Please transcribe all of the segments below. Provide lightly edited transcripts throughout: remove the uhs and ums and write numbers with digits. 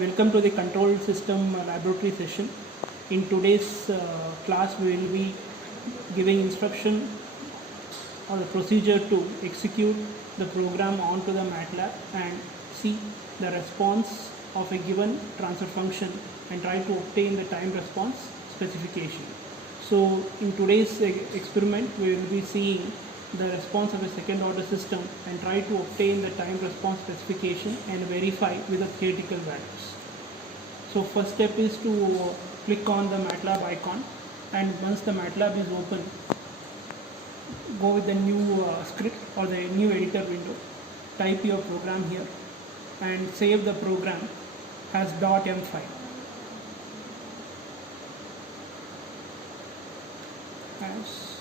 Welcome to the control system laboratory session. In today's class, we will be giving instruction or the procedure to execute the program onto the MATLAB and see the response of a given transfer function and try to obtain the time response specification. So in today's experiment, we will be seeing the response of a second order system and try to obtain the time response specification and verify with the theoretical values. So first step is to click on the MATLAB icon, and once the MATLAB is open, go with the new script or the new editor window, type your program here and save the program as .m file. As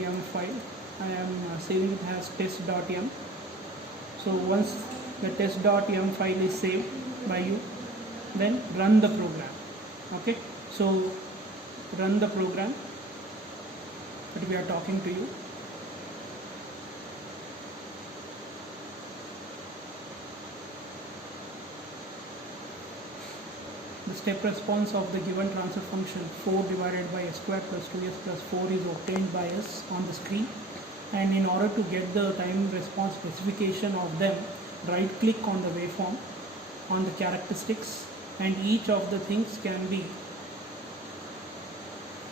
.m file, I am saving it as test.m. So once the test.m file is saved by you, then run the program. Okay, so run the program that we are talking to you. The step response of the given transfer function 4 divided by s square plus 2s plus 4 is obtained by us on the screen, and in order to get the time response specification of them, right click on the waveform, on the characteristics, and each of the things can be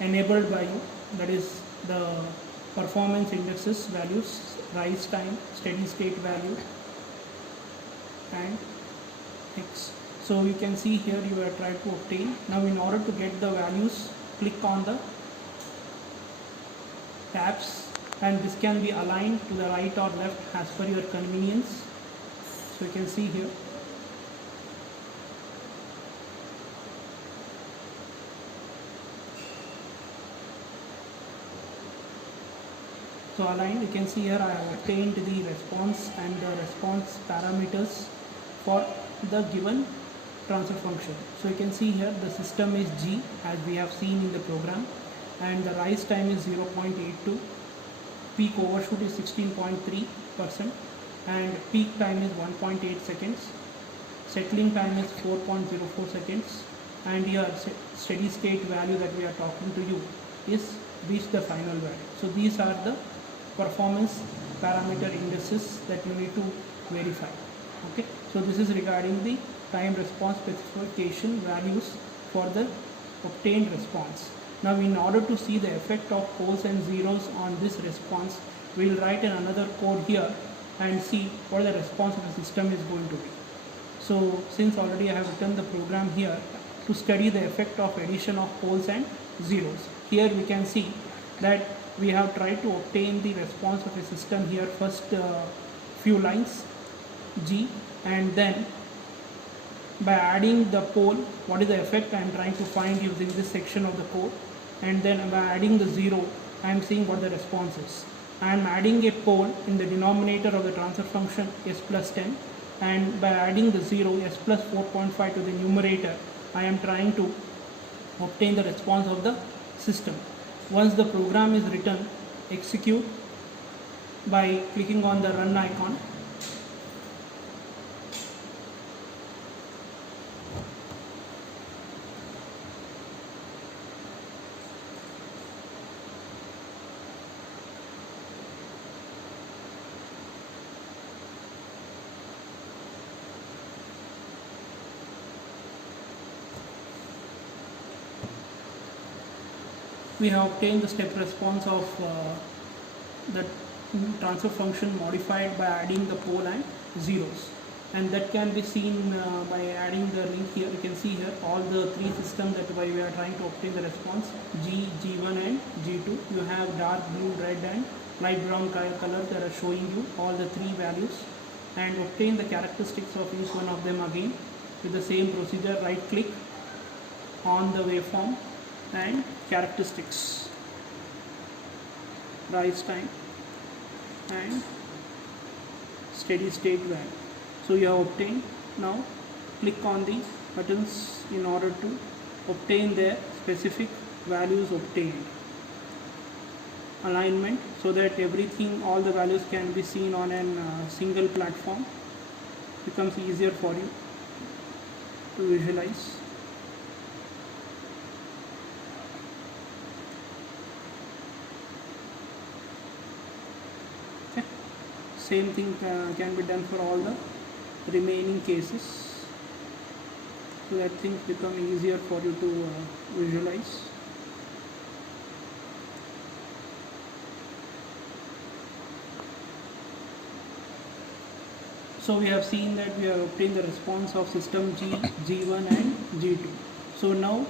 enabled by you, that is the performance indexes values, rise time, steady state value, and x. So you can see here you are trying to obtain. Now in order to get the values, click on the tabs, and this can be aligned to the right or left as per your convenience. So you can see here. So aligned, you can see here I have obtained the response and the response parameters for the given transfer function. So you can see here the system is G as we have seen in the program, and the rise time is 0.82, peak overshoot is 16.3%, and peak time is 1.8 seconds, settling time is 4.04 seconds, and your steady state value that we are talking to you is reached the final value. So these are the performance parameter indices that you need to verify. Okay, so this is regarding the time response specification values for the obtained response. Now in order to see the effect of poles and zeros on this response, we will write another code here and see what the response of the system is going to be. So since already I have written the program here to study the effect of addition of poles and zeros, here we can see that we have tried to obtain the response of a system here, first few lines G, and then by adding the pole, what is the effect I am trying to find using this section of the code, and then by adding the 0, I am seeing what the response is. I am adding a pole in the denominator of the transfer function s plus 10, and by adding the 0, s plus 4.5 to the numerator, I am trying to obtain the response of the system. Once the program is written, execute by clicking on the run icon. We have obtained the step response of the transfer function modified by adding the pole and zeros, and that can be seen by adding the link here. You can see here all the three systems that we are trying to obtain the response, G, G1 and G2. You have dark blue, red and light brown color that are showing you all the three values, and obtain the characteristics of each one of them again with the same procedure. Right click on the waveform and characteristics, rise time and steady state value. So you have obtained. Now click on the buttons in order to obtain their specific values obtained. Alignment, so that everything, all the values can be seen on a single platform, becomes easier for you. to visualize. Okay. Same thing can be done for all the remaining cases, so that things become easier for you to visualize. So we have seen that we have obtained the response of system G, G1 and G2. So now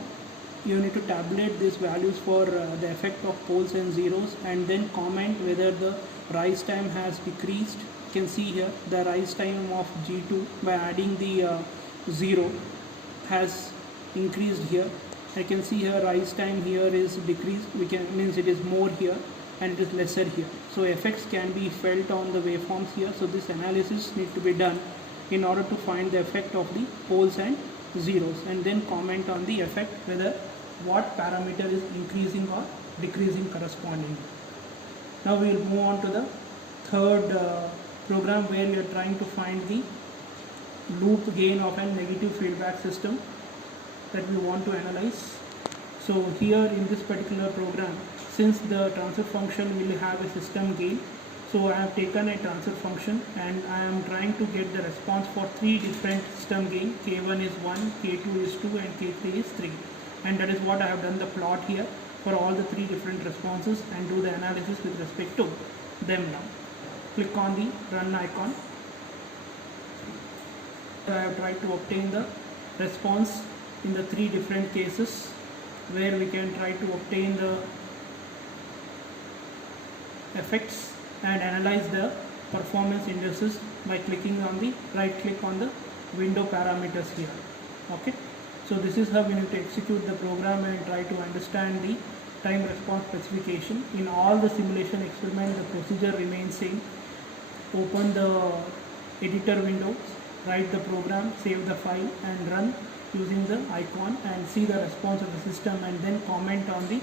you need to tabulate these values for the effect of poles and zeros, and then comment whether the rise time has decreased. You can see here the rise time of G2 by adding the 0 has increased here. I can see here rise time here is decreased, means it is more here and it is lesser here. So effects can be felt on the waveforms here. So this analysis needs to be done in order to find the effect of the poles and zeros, and then comment on the effect whether what parameter is increasing or decreasing correspondingly. Now we will move on to the third program, where we are trying to find the loop gain of a negative feedback system that we want to analyze. So here in this particular program, since the transfer function will have a system gain, so I have taken a transfer function and I am trying to get the response for three different system gain. K1 is 1, K2 is 2 and K3 is 3, and that is what I have done the plot here for all the three different responses and do the analysis with respect to them. Now click on the run icon. I have tried to obtain the response in the three different cases, where we can try to obtain the effects and analyze the performance indices by clicking on the right click on the window parameters here. Okay, so this is how we need to execute the program and try to understand the time response specification. In all the simulation experiment, the procedure remains same. Open the editor window, write the program, save the file and run using the icon, and see the response of the system, and then comment on the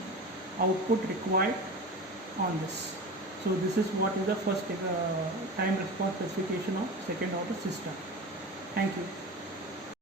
output required on this. So this is what is the first time response specification of second order system. Thank you.